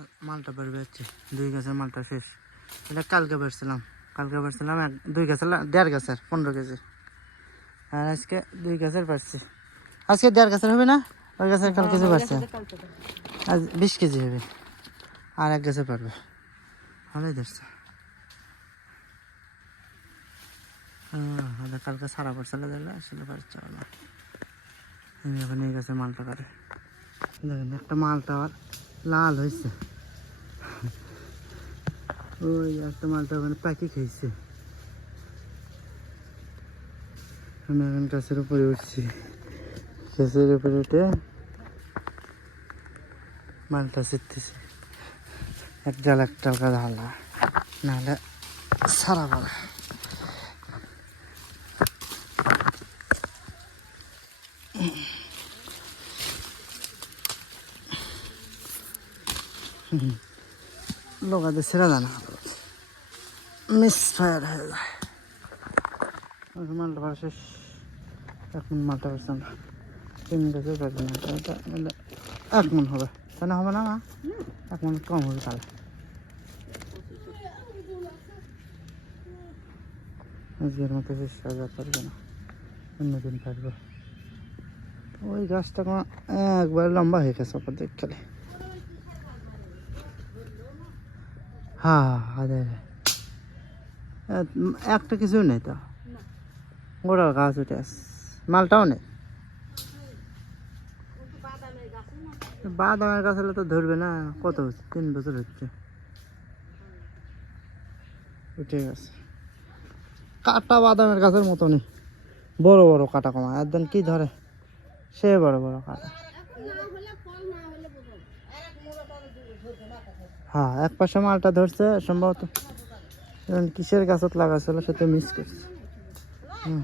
মাল মালটা বের বেরোচ্ছে দুই গাছের মালটা শেষ। এটা কালকে বেরছিলাম কালকে বেরছিলাম এক দুই গাছের দেড় গাছের, পনেরো কেজি আর আজকে দুই গাছের পাচ্ছি আজকে দেড় গাছের হবে না? ওই গাছের পাচ্ছে আজ বিশ কেজি হবে। আর এক গাছে পারবে। ভালোই ধরছে। হ্যাঁ কালকে সারা দিলে আসলে পারছে না এখন এই গাছের মালটা কাটে দেখেন, একটা মালটা আবার লাল হয়েছে। ওই একটা মালটা ওখানে পাখি খেয়েছে আমি এখন গাছের উপরে উঠছি। গাছের উপরে উঠে মালটা শিখতেছি এক জাল এক টাকা ঢালা নাহলে সারা পালা লোকাদের ছেড়ে দেয় না মিস ফায়ার হয়ে যায় মালটা শেষ এখন মালটা পারছে না তিন গাছে পারবে না এক মন হবে না হবে না মা এক মন কম হবে তাহলে আজকের মতো শেষ আর পারবে না অন্যদিন পারবে ওই গাছটা কোনো একবার লম্বা হয়ে গেছে ওপর দিক খেলে হ্যাঁ আরে একটা কিছু নেই তো? গোড়া গাছ উঠে আস মালটাও নেই? বাদামের গাছ হলে তো ধরবে না। কত হচ্ছে? তিন বছর হচ্ছে। উঠে গেছে। কাটা বাদামের গাছের মতনই। বড় বড় কাটা কমা। একদম কি ধরে? সে বড় বড় কাটা। হ্যাঁ এক পাশে মালটা ধরছে, সম্ভবত। কিসের গাছত লাগাইছিল সেটা মিস করছে। হুম।